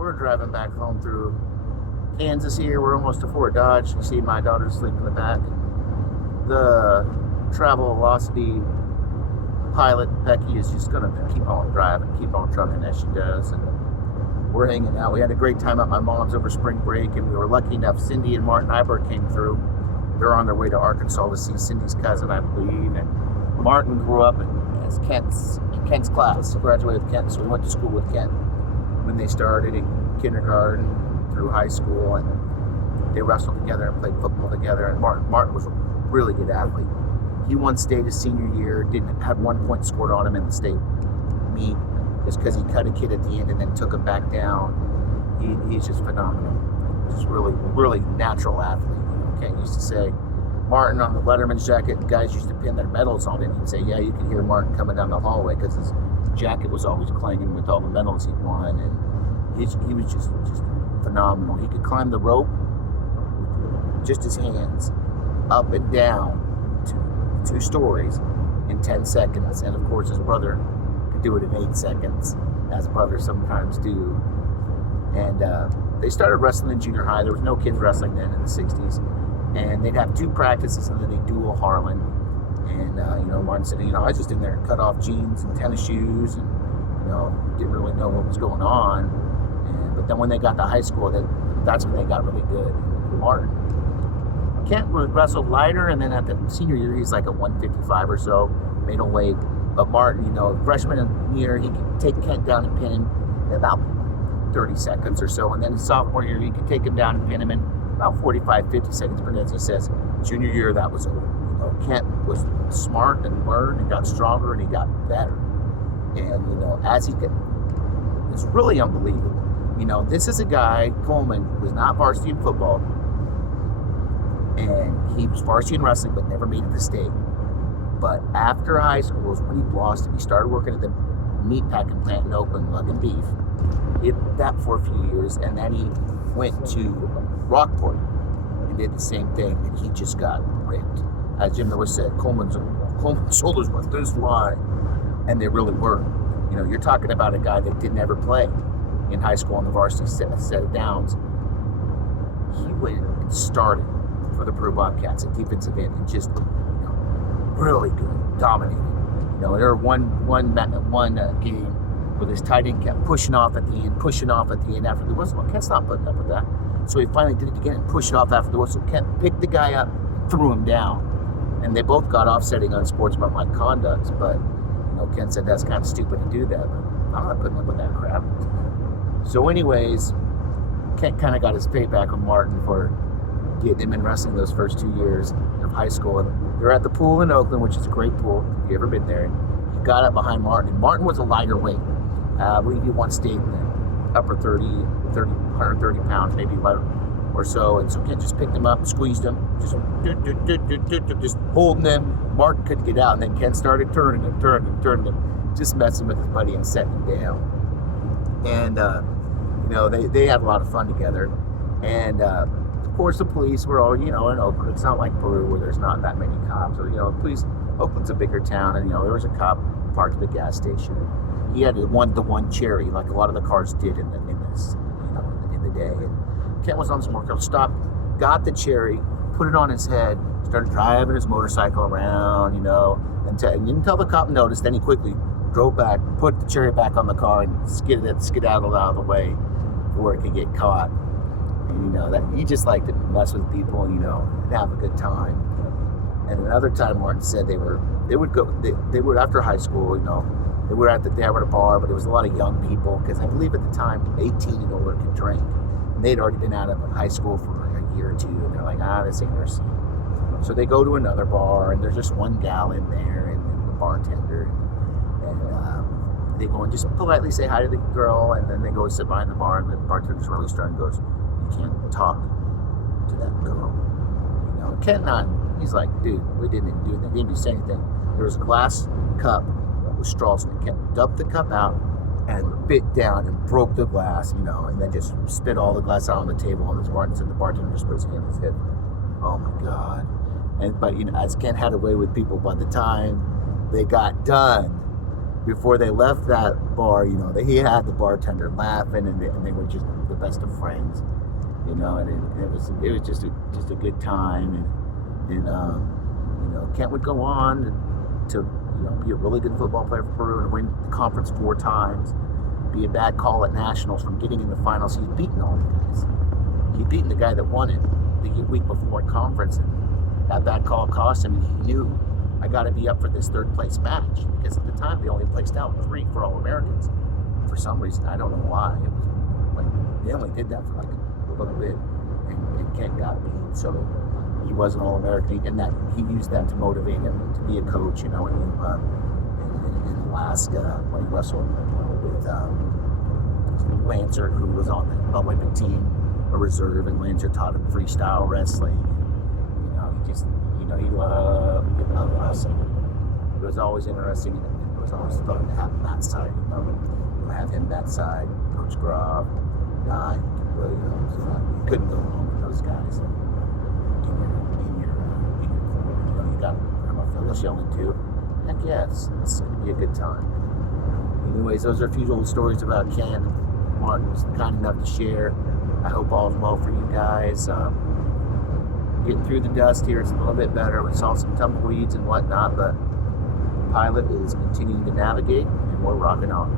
we're driving back home through Kansas here. We're almost to Fort Dodge. You see my daughter asleep in the back. The travel velocity pilot, Becky, is just going to keep on driving, keep on trucking as she does. And we're hanging out. We had a great time at my mom's over spring break, and we were lucky enough. Cindy and Martin Eyberg came through. They're on their way to Arkansas to see Cindy's cousin, I believe. And Martin grew up as Kent's class, so graduated with Kent. So we went to school with Kent when they started in kindergarten through high school, and they wrestled together and played football together. And Martin was a really good athlete. He once stayed his senior year, had 1 point scored on him in the state meet, just because he cut a kid at the end and then took him back down. He's just phenomenal. Just really natural athlete. Kent used to say, Martin on the Letterman's jacket, guys used to pin their medals on it. He'd say, yeah, you can hear Martin coming down the hallway because his jacket was always clanging with all the medals he'd won. And he was just phenomenal. He could climb the rope with just his hands up and down two stories in 10 seconds. And of course, his brother could do it in 8 seconds, as brothers sometimes do. And they started wrestling in junior high. There was no kids wrestling then in the 60s. And they'd have 2 practices, and then they'd duel Harlan. And, Martin said, I was just in there, cut off jeans and tennis shoes, and, didn't really know what was going on. But then when they got to high school, that's when they got really good. Martin. Kent wrestled lighter, and then at the senior year, he's like a 155 or so, middleweight. But Martin, freshman year, he could take Kent down and pin him in about 30 seconds or so. And then his sophomore year, he could take him down and pin him in about 45, 50 seconds. But as he says, junior year, that was over. Kent was smart and learned and got stronger and he got better. And, as he could, it's really unbelievable. This is a guy, Coleman, who was not varsity in football. And he was varsity in wrestling, but never made it to state. But after high school is when he blossomed. He started working at the meat packing plant in Oakland, lugging beef. He did that for a few years, and then he went to Rockport and did the same thing, and he just got ripped. As Jim Lewis said, Coleman's shoulders were this wide, and they really were. You're talking about a guy that didn't ever play in high school on the varsity set of downs. He went and started for the Peru Bobcats at defensive end and just, really good, dominated. There were one game where this tight end kept pushing off at the end after the whistle. Kent's not putting up with that. So he finally did it again and pushed it off after the whistle. Kent picked the guy up, threw him down. And they both got offsetting unsportsmanlike conduct. But, Kent said that's kind of stupid to do that. But I'm not putting up with that crap. So anyways, Kent kind of got his payback on Martin for getting him in wrestling those first 2 years of high school. And they're at the pool in Oakland, which is a great pool. If you've ever been there. And he got up behind Martin. And Martin was a lighter weight. I believe he once stayed in the upper 130 pounds, maybe 11 or so. And so Kent just picked him up, squeezed him, just holding him. Martin couldn't get out. And then Kent started turning him, just messing with his buddy and setting him down. And, they had a lot of fun together. And, of course, the police were all, in Oakland. It's not like Peru where there's not that many cops. So, police, Oakland's a bigger town. And, there was a cop parked at the gas station. He had the one cherry, like a lot of the cars did in the day. And Kent was on his motorcycle, stopped, got the cherry, put it on his head, started driving his motorcycle around, and didn't tell the cop noticed. Then he quickly drove back, put the cherry back on the car, and skedaddled out of the way before it could get caught. And that he just liked to mess with people, and have a good time. And another time, Martin said they would after high school, they were at a bar, but it was a lot of young people because I believe at the time 18 and older could drink. And they'd already been out of high school for a year or two, and they're like, this ain't their scene. So they go to another bar, and there's just one gal in there, and the bartender, and they go and just politely say hi to the girl, and then they go sit behind the bar, and the bartender's really stern and goes, "You can't talk to that girl." Kent he's like, "Dude, we didn't even do anything. We didn't even say anything." There was a glass cup with straws in it. Kent dumped the cup out and bit down and broke the glass, and then just spit all the glass out on the table. And Martin said the bartender just put his hand in his hip. Oh my God. But as Kent had a way with people, by the time they got done, before they left that bar, he had the bartender laughing, and they were just the best of friends, and it was just a good time, and Kent would go on to be a really good football player for Peru and win the conference 4 times, be a bad call at nationals from getting in the finals. He'd beaten all the guys. He'd beaten the guy that won it the week before in conference, and that bad call cost him, and he knew, I got to be up for this third place match, because at the time they only placed out 3 for All-Americans. For some reason, I don't know why. It was like they only did that for like a little bit, and Kent got beat, so he was an All-American, and that he used that to motivate him to be a coach. In Alaska when he wrestled with Lancer, who was on the Olympic team, a reserve, and Lancer taught him freestyle wrestling. He loved wrestling. It was always interesting, and it was always fun to have him that side. Have him that side, Coach Groff, Williams. You couldn't go wrong with those guys. In your corner. You got Grandma Phyllis yelling too. Heck yes, it's going to be a good time. Anyways, those are a few old stories about Ken. Martin was kind enough to share. I hope all is well for you guys. Getting through the dust here, it's a little bit better. We saw some tumbleweeds and whatnot, but Pilot is continuing to navigate, and we're rocking on.